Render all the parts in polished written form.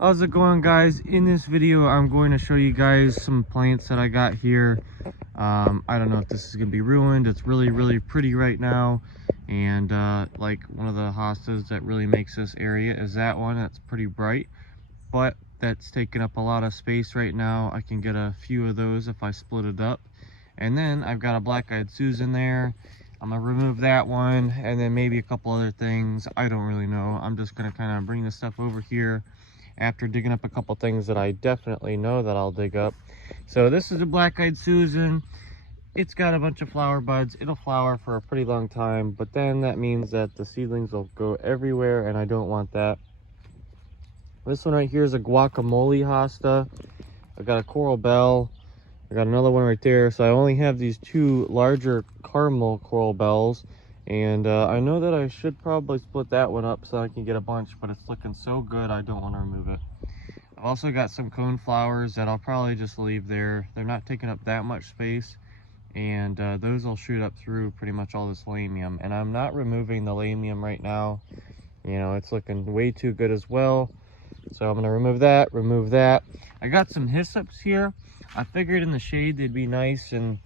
How's it going, guys? In this video I'm going to show you guys some plants that I got here. I don't know if this is gonna be ruined. It's really pretty right now, and like one of the hostas that really makes this area is that one. That's pretty bright, but that's taking up a lot of space right now. I can get a few of those if I split it up. And then I've got a black-eyed Susan there. I'm gonna remove that one, and then maybe a couple other things. I don't really know. I'm just gonna kind of bring this stuff over here after digging up a couple things that I definitely know that I'll dig up. So this is a black-eyed Susan. It's got a bunch of flower buds. It'll flower for a pretty long time, but then that means that the seedlings will go everywhere, and I don't want that. This one right here is a guacamole hosta. I've got a coral bell. I got another one right there. So I only have these two larger caramel coral bells, and I know that I should probably split that one up so I can get a bunch, but it's looking so good I don't want to remove it. I've also got some cone flowers that I'll probably just leave there. They're not taking up that much space, and those will shoot up through pretty much all this lamium. And I'm not removing the lamium right now. You know, it's looking way too good as well. So I'm going to remove that. I got some hyssops here. I figured in the shade they'd be nice, and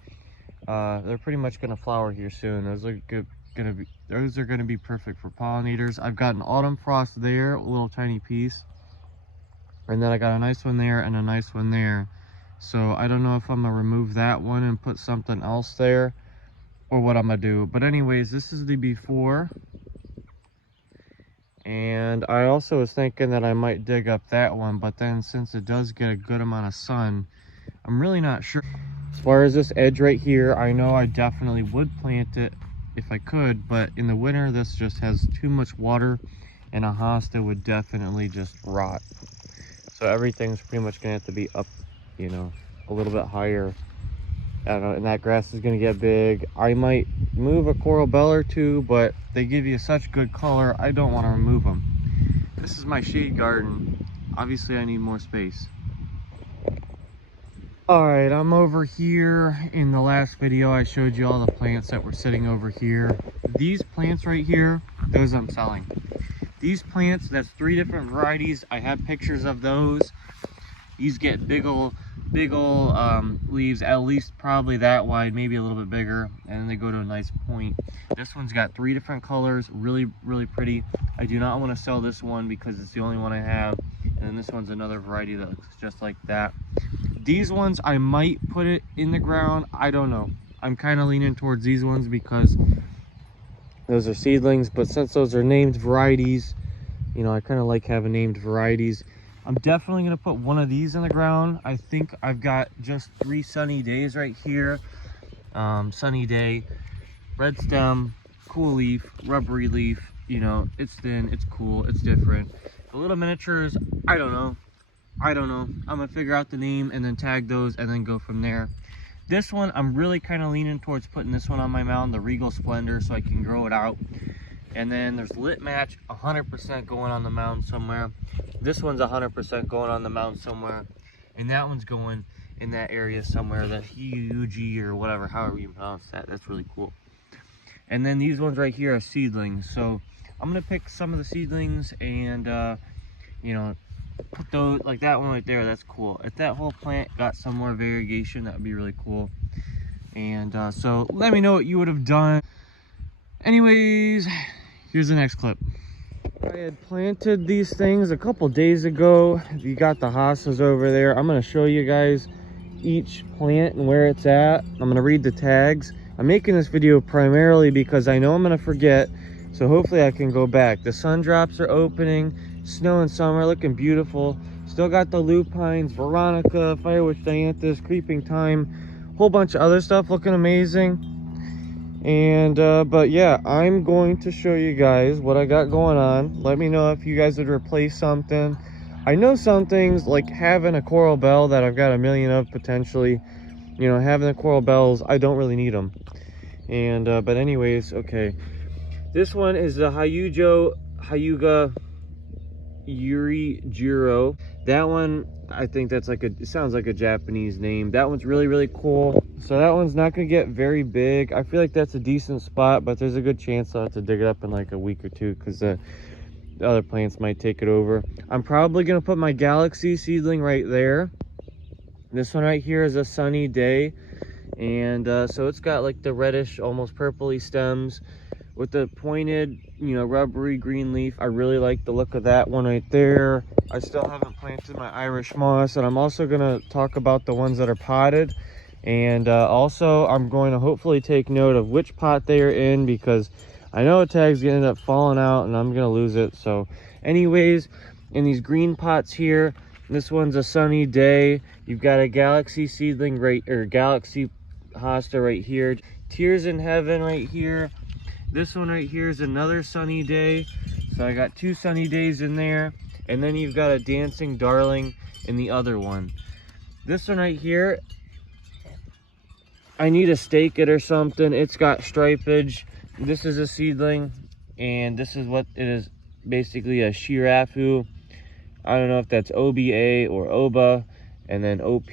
they're pretty much going to flower here soon. Those are going to be perfect for pollinators. I've got an autumn frost there, a little tiny piece, and then I got a nice one there and a nice one there. So I don't know if I'm going to remove that one and put something else there, or what I'm going to do. But anyways, this is the before. And I also was thinking that I might dig up that one, but then since it does get a good amount of sun, I'm really not sure. As far as this edge right here, I know I definitely would plant it if I could, but in the winter this just has too much water, and a hosta would definitely just rot. So everything's pretty much gonna have to be up, you know, a little bit higher. I don't know, and that grass is gonna get big. I might move a coral bell or two, but they give you such good color, I don't want to remove them. This is my shade garden. Obviously I need more space. All right, I'm over here. In the last video I showed you all the plants that were sitting over here. These plants right here, those I'm selling. These plants, that's 3 different varieties. I have pictures of those. These get big ol' leaves, at least probably that wide, maybe a little bit bigger, and they go to a nice point. This one's got 3 different colors, really pretty. I do not want to sell this one because it's the only one I have, and then this one's another variety that looks just like that. These ones I might put it in the ground, I don't know. I'm kind of leaning towards these ones because those are seedlings, but since those are named varieties, you know, I kind of like having named varieties. I'm definitely going to put one of these in the ground. I think I've got just 3 sunny days right here. Sunny day, red stem, cool leaf, rubbery leaf. You know, it's thin, it's cool, it's different. The little miniatures, I don't know. I'm going to figure out the name and then tag those and then go from there. This one, I'm really kind of leaning towards putting this one on my mound, the Regal Splendor, so I can grow it out. And then there's Lit Match, 100% going on the mound somewhere. This one's 100% going on the mound somewhere. And that one's going in that area somewhere, the Hyuji or whatever, however you pronounce that. That's really cool. And then these ones right here are seedlings. So I'm going to pick some of the seedlings and, you know, put those, like that one right there, that's cool. If that whole plant got some more variegation, that would be really cool. And so let me know what you would have done. Anyways, here's the next clip. I had planted these things a couple days ago. You got the hostas over there. I'm going to show you guys each plant and where it's at. I'm going to read the tags. I'm making this video primarily because I know I'm going to forget, so hopefully I can go back. The sun drops are opening, snow and summer looking beautiful. Still got the lupines, veronica, firewitch dianthus, creeping thyme, whole bunch of other stuff looking amazing. And but yeah, I'm going to show you guys what I got going on. Let me know if you guys would replace something. I know some things, like having a coral bell that I've got a million of potentially, you know, having the coral bells, I don't really need them. And but anyways, okay, this one is the Hyuga Yuri Jiro. That one, I think that's like it sounds like a Japanese name. That one's really cool. So that one's not gonna get very big. I feel like that's a decent spot, but there's a good chance I'll have to dig it up in like a week or two, because the other plants might take it over. I'm probably gonna put my Galaxy seedling right there. This one right here is a Sunny Day, and so it's got like the reddish, almost purpley stems with the pointed, you know, rubbery green leaf. I really like the look of that one right there. I still haven't planted my Irish moss, and I'm also gonna talk about the ones that are potted. And also I'm going to hopefully take note of which pot they are in, because I know a tag's gonna end up falling out and I'm gonna lose it. So anyways, in these green pots here, this one's a Sunny Day. You've got a Galaxy seedling right, or Galaxy hosta right here. Tears in Heaven right here. This one right here is another Sunny Day. So I got 2 Sunny Days in there. And then you've got a Dancing Darling in the other one. This one right here, I need to stake it or something. It's got stripage. This is a seedling, and this is what it is, basically a Shirafu. I don't know if that's OBA or OBA, and then OP.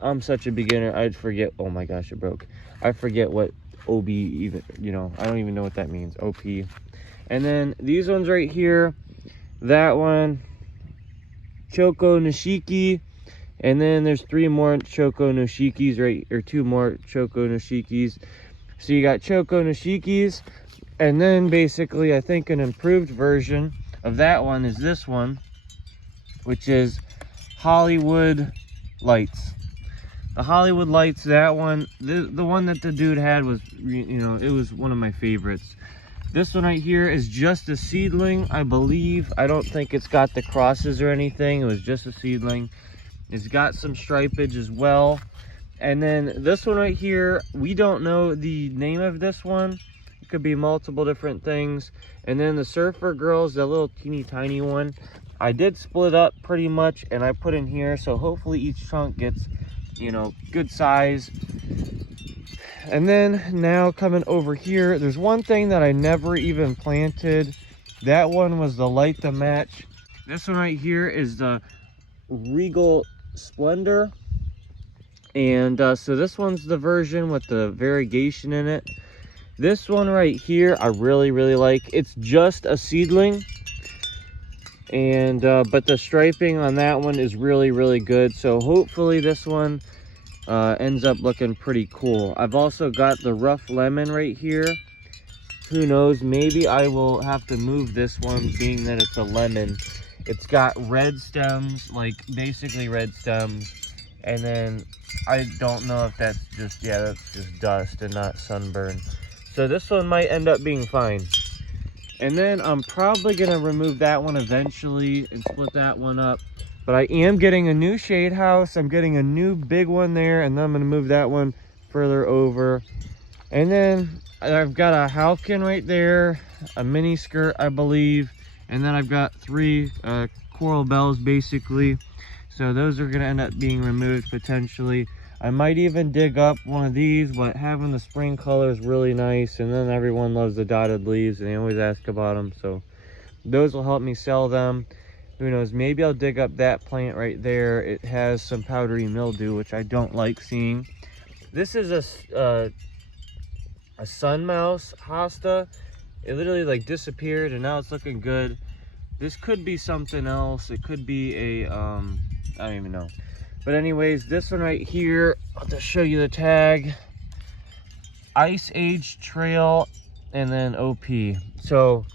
I'm such a beginner, I'd forget. Oh my gosh, it broke. I forget what OB even, you know, I don't even know what that means, OP. And then these ones right here, that one, Choco Nishiki. And then there's 3 more Choco Noshikis, right, or 2 more Choco Noshikis. So you got Choco Noshikis, and then basically I think an improved version of that one is this one, which is Hollywood Lights. The Hollywood Lights, that one, the one that the dude had was, you know, it was one of my favorites. This one right here is just a seedling, I believe. I don't think it's got the crosses or anything. It was just a seedling. It's got some stripage as well. And then this one right here, we don't know the name of this one. It could be multiple different things. And then the Surfer Girls, that little teeny tiny one, I did split up pretty much and I put in here. So hopefully each trunk gets, you know, good size. And then now coming over here, there's one thing that I never even planted. That one was the Light the Match. This one right here is the Regal Splendor, and so this one's the version with the variegation in it. This one right here I really like. It's just a seedling, and but the striping on that one is really good. So hopefully this one ends up looking pretty cool. I've also got the Rough Lemon right here. Who knows, maybe I will have to move this one, being that it's a lemon. It's got red stems, like basically red stems, and then I don't know if that's just, yeah, that's just dust and not sunburn. So this one might end up being fine. And then I'm probably gonna remove that one eventually and split that one up. But I am getting a new shade house. I'm getting a new big one there, and then I'm gonna move that one further over. And then I've got a Halkin right there, a mini skirt, I believe. And then I've got 3 coral bells basically. So those are gonna end up being removed potentially. I might even dig up one of these, but having the spring color is really nice. And then everyone loves the dotted leaves and they always ask about them. So those will help me sell them. Who knows, maybe I'll dig up that plant right there. It has some powdery mildew, which I don't like seeing. This is a sun mouse hosta. It literally like disappeared and now it's looking good. This could be something else. It could be a I don't even know. But anyways, this one right here, I'll just show you the tag. Ice Age Trail, and then OP. So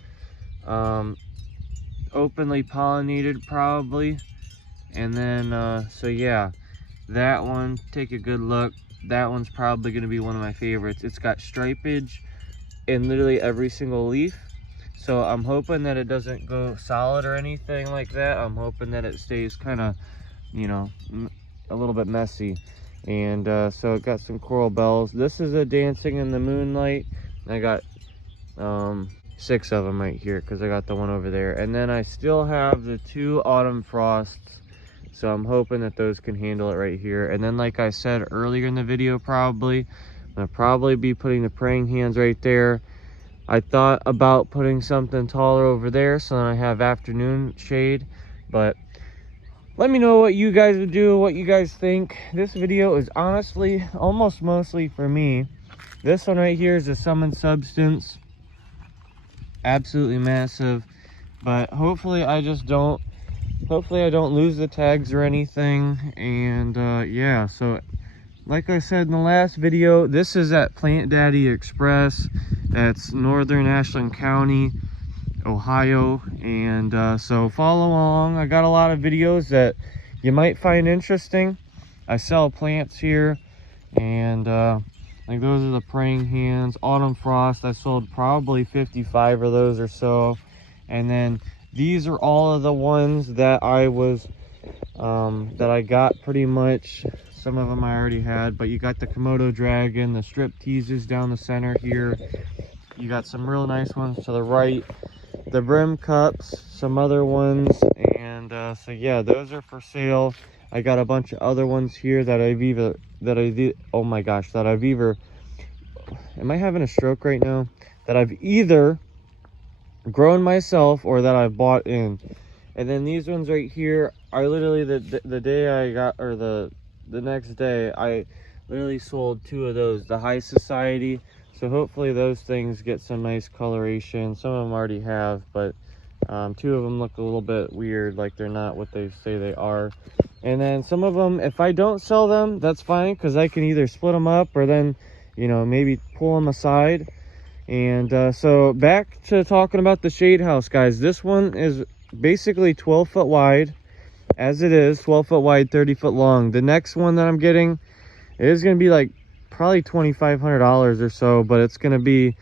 openly pollinated probably. And then so yeah, that one, take a good look. That one's probably going to be one of my favorites. It's got stripage in literally every single leaf. So I'm hoping that it doesn't go solid or anything like that. I'm hoping that it stays kind of, you know, a little bit messy. And so it got some coral bells. This is a Dancing in the Moonlight. I got 6 of them right here because I got the one over there. And then I still have the 2 Autumn Frosts. So I'm hoping that those can handle it right here. And then like I said earlier in the video, probably, I'm gonna probably be putting the praying hands right there. I thought about putting something taller over there so then I have afternoon shade, but let me know what you guys would do, what you guys think. This video is honestly almost mostly for me. This one right here is a Summon Substance. Absolutely massive. but hopefully I don't lose the tags or anything. And yeah, so like I said in the last video, this is at Plant Daddy Express. That's Northern Ashland County, Ohio. And so follow along. I got a lot of videos that you might find interesting. I sell plants here, and like those are the praying hands, autumn frost. I sold probably 55 of those or so. And then these are all of the ones that I was that I got pretty much. Some of them I already had, but you got the Komodo dragon, the strip teasers down the center here. You got some real nice ones to the right, the brim cups, some other ones. And so yeah, those are for sale. I got a bunch of other ones here that oh my gosh, that I've either, am I having a stroke right now? That I've either grown myself or that I bought in. And then these ones right here are literally the day I got, or the next day, I literally sold 2 of those, the High Society. So hopefully those things get some nice coloration. Some of them already have, but 2 of them look a little bit weird, like they're not what they say they are. And then some of them, if I don't sell them, that's fine, because I can either split them up or then, you know, maybe pull them aside. And so back to talking about the shade house, guys. This one is basically 12 foot wide, as it is 12 foot wide, 30 foot long. The next one that I'm getting is going to be like probably $2,500 or so, but it's going to be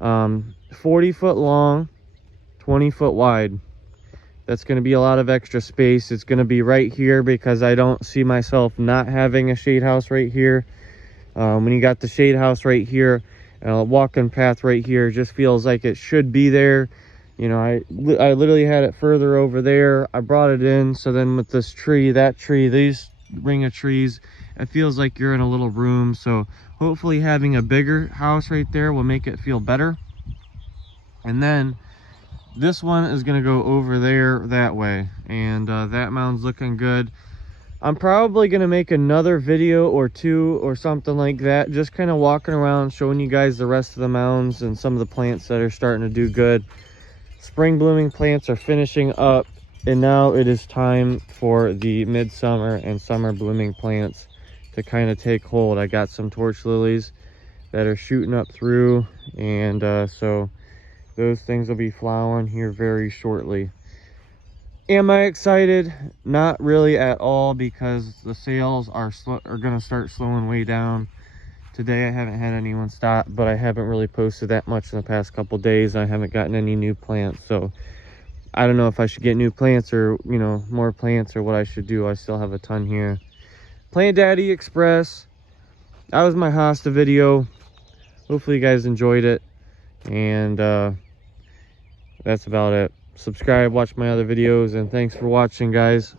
40 foot long, 20 foot wide. That's going to be a lot of extra space. It's going to be right here because I don't see myself not having a shade house right here. When you got the shade house right here, walking path right here, just feels like it should be there. You know, I literally had it further over there. I brought it in, so then with this tree, that tree, these ring of trees, it feels like you're in a little room. So hopefully having a bigger house right there will make it feel better. And then this one is going to go over there that way, and that mound's looking good. I'm probably going to make another video or 2 or something like that, just kind of walking around showing you guys the rest of the mounds and some of the plants that are starting to do good. Spring blooming plants are finishing up, and now it is time for the midsummer and summer blooming plants to kind of take hold. I got some torch lilies that are shooting up through, and so those things will be flowering here very shortly. Am I excited? Not really at all, because the sales are going to start slowing way down. Today I haven't had anyone stop, but I haven't really posted that much in the past couple days. I haven't gotten any new plants, so I don't know if I should get new plants or, you know, more plants, or what I should do. I still have a ton here. Plant Daddy Express. That was my hosta video. Hopefully you guys enjoyed it, and that's about it. Subscribe, watch my other videos, and thanks for watching, guys.